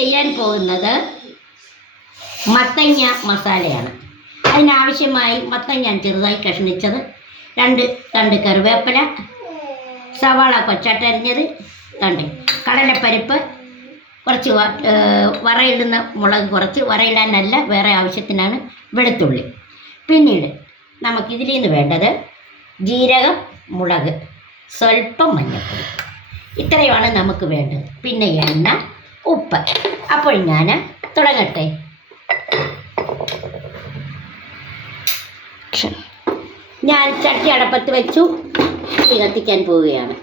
ചെയ്യാൻ പോകുന്നത് മത്തങ്ങ മസാലയാണ്. അതിനാവശ്യമായി മത്തങ്ങ ഞാൻ ചെറുതായി കഷ്ണിച്ചത്. രണ്ട് തണ്ട് കറിവേപ്പില സവാള കൊച്ചാട്ടരിഞ്ഞത് തണ്ട് കടലപ്പരിപ്പ് കുറച്ച് വറയിടുന്ന മുളക് കുറച്ച് വറയിടാനല്ല വേറെ ആവശ്യത്തിനാണ് വെളുത്തുള്ളി. പിന്നീട് നമുക്കിതിൽ നിന്ന് വേണ്ടത് ജീരകം മുളക് സ്വല്പം മഞ്ഞൾപ്പൊടി. ഇത്രയുമാണ് നമുക്ക് വേണ്ടത്. പിന്നെ എണ്ണ ഉപ്പ്. അപ്പോൾ ഞാൻ തുടങ്ങട്ടെ. ഞാൻ ചട്ടി അടപ്പത്ത് വെച്ചു. തീ കത്തിക്കാൻ പോവുകയാണ്.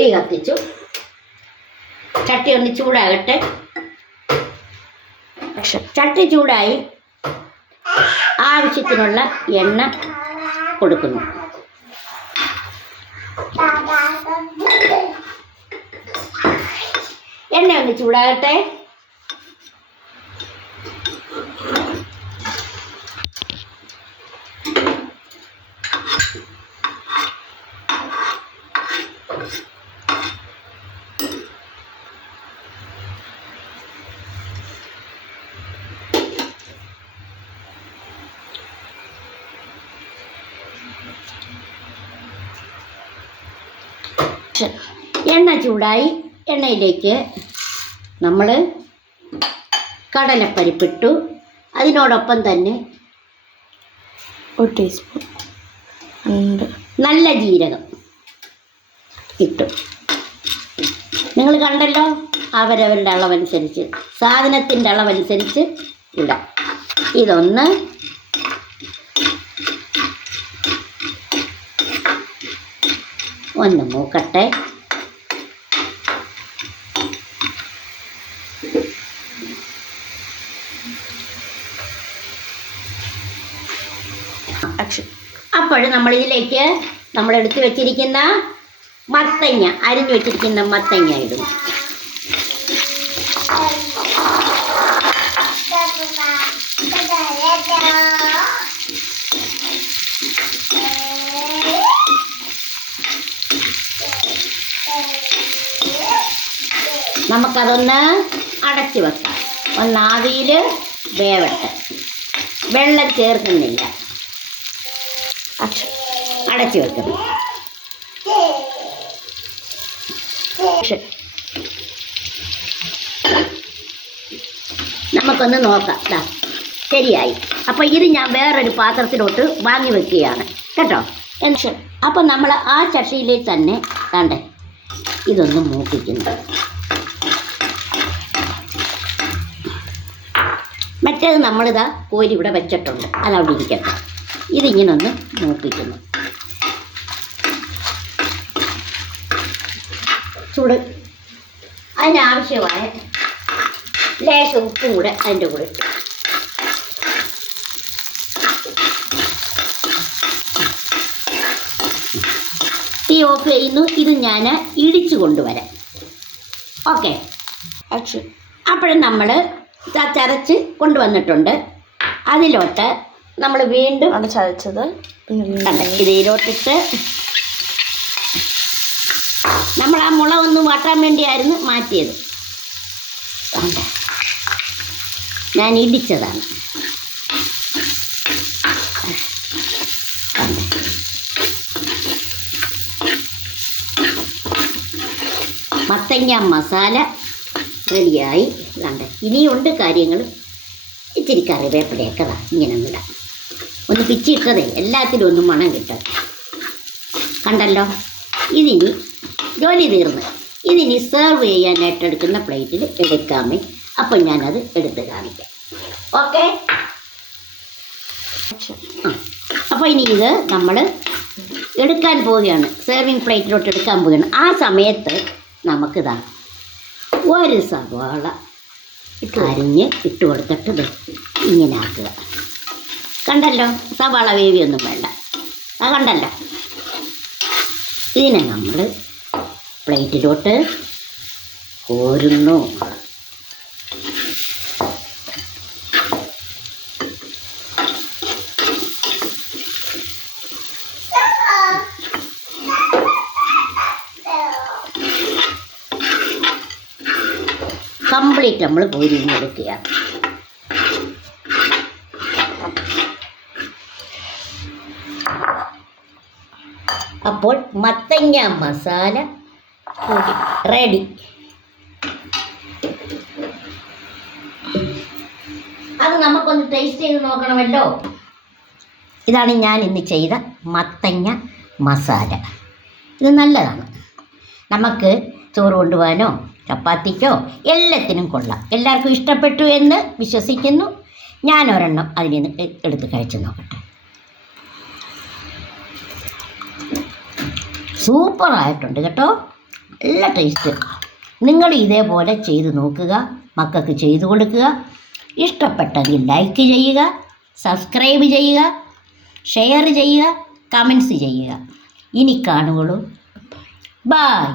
തീ കത്തിച്ചു ചട്ടി ഒന്ന് ചൂടാകട്ടെ. ചട്ടി ചൂടായി ആവശ്യത്തിനുള്ള എണ്ണ കൊടുക്കുന്നു. എണ്ണ ഒന്ന് ചൂടാകട്ടെ എണ്ണ ചൂടായി എണ്ണയിലേക്ക് നമ്മൾ കടലപ്പരിപ്പിട്ടു. അതിനോടൊപ്പം തന്നെ ഒരു ടീസ്പൂൺ നല്ല ജീരകം ഇട്ടു. നിങ്ങൾ കണ്ടല്ലോ അവരവരുടെ അളവനുസരിച്ച് സാധനത്തിന്റെ അളവനുസരിച്ച് ഇടാം. ഇതൊന്ന് ഒന്ന് മൂക്കട്ടെ. അപ്പോൾ നമ്മൾ ഇതിലേക്ക് നമ്മൾ എടുത്തു വെച്ചിരിക്കുന്ന മത്തങ്ങ അരിഞ്ഞു വെച്ചിരിക്കുന്ന മത്തങ്ങ ഇടും. നമുക്കതൊന്ന് അടച്ചു വെക്കാം. ഒന്ന് ആവിയിൽ വേവട്ടെ. വെള്ളം ചേർക്കുന്നില്ല. അടച്ചു വെക്കുന്നു. നമുക്കൊന്ന് നോക്കാം. ശരിയായി. അപ്പോൾ ഇത് ഞാൻ വേറൊരു പാത്രത്തിലോട്ട് വാങ്ങി വെക്കുകയാണ്. കേട്ടോ? എന്ന് അപ്പോൾ നമ്മൾ ആ ചട്ടിയിലേ തന്നെ കണ്ടേ ഇതൊന്ന് മൂപ്പിക്കുന്നു. മറ്റേത് നമ്മളിതാ കോരി ഇവിടെ വെച്ചിട്ടുണ്ട്. അതവിടെ ഇരിക്കട്ടെ. ഇതിങ്ങനൊന്ന് മൂപ്പിക്കുന്നു. ചൂട്. അതിനാവശ്യമായ ലേശം ഉപ്പും കൂടെ അതിന്റെ കൂടെ ഇട്ടു. തീ ഓഫ് ചെയ്യുന്നു. ഇത് ഞാൻ ഇടിച്ചു കൊണ്ടുവരാം. ഓക്കെ. അപ്പോഴും നമ്മൾ ചതച്ച് കൊണ്ടുവന്നിട്ടുണ്ട്. അതിലോട്ട് നമ്മൾ വീണ്ടും ചതച്ചത്. ഇതിലോട്ടിട്ട് ആ മുള ഒന്ന് വാട്ടാൻ വേണ്ടിയായിരുന്നു മാറ്റിയത്. ഞാൻ ഇടിച്ചതാണ്. മത്തങ്ങ മസാല റെഡിയായി. കണ്ട? ഇനിയുണ്ട് കാര്യങ്ങൾ. ഇച്ചിരി കറിവേപ്പിലയൊക്കെ ഇങ്ങനെ ഇടാം. ഒന്ന് പിച്ചിട്ടതേ എല്ലാത്തിലും ഒന്ന് മണം കിട്ടും കണ്ടല്ലോ? ഇതിനി ജോലി തീർന്ന്. ഇതിനി സെർവ് ചെയ്യാനായിട്ട് എടുക്കുന്ന പ്ലേറ്റിൽ എടുക്കാമേ അപ്പം ഞാനത് എടുത്ത് കാണിക്കാം. ഓക്കെ അപ്പോൾ ഇനി ഇത് നമ്മൾ എടുക്കാൻ പോവുകയാണ്. സെർവിങ് പ്ലേറ്റിലോട്ട് എടുക്കാൻ പോവുകയാണ്. ആ സമയത്ത് നമുക്കിതാ ഒരു സവാള അരിഞ്ഞ് ഇട്ട് കൊടുത്തിട്ട് ഇങ്ങനെ ആക്കുക. കണ്ടല്ലോ? സവാള വേവിയൊന്നും വേണ്ട. ആ കണ്ടല്ലോ? ഇതിനെ നമ്മൾ പ്ലേറ്റിലോട്ട് കോരുന്നു. കംപ്ലീറ്റ് നമ്മൾ കോരിഞ്ഞെടുക്കുക അപ്പോൾ മത്തങ്ങ മസാല റെഡി അത് നമുക്കൊന്ന് ടേസ്റ്റ് ചെയ്ത് നോക്കണമല്ലോ. ഇതാണ് ഞാൻ ഇന്ന് ചെയ്ത മത്തങ്ങ മസാല. ഇത് നല്ലതാണ്. നമുക്ക് ചോറ് കൊണ്ടുപോകാനോ ചപ്പാത്തിക്കോ എല്ലാത്തിനും കൊള്ളാം. എല്ലാവർക്കും ഇഷ്ടപ്പെട്ടു എന്ന് വിശ്വസിക്കുന്നു. ഞാൻ ഒരെണ്ണം അതിൽ നിന്ന് എടുത്ത് കഴിച്ചു നോക്കട്ടെ. സൂപ്പറായിട്ടുണ്ട് കേട്ടോ. നല്ല ടേസ്റ്റ് നിങ്ങൾ ഇതേപോലെ ചെയ്ത് നോക്കുക മക്കൾക്ക് ചെയ്തു കൊടുക്കുക. ഇഷ്ടപ്പെട്ടെങ്കിൽ ലൈക്ക് ചെയ്യുക സബ്സ്ക്രൈബ് ചെയ്യുക ഷെയർ ചെയ്യുക കമൻസ് ചെയ്യുക. ഇനി കാണുകയുള്ളൂ ബായ്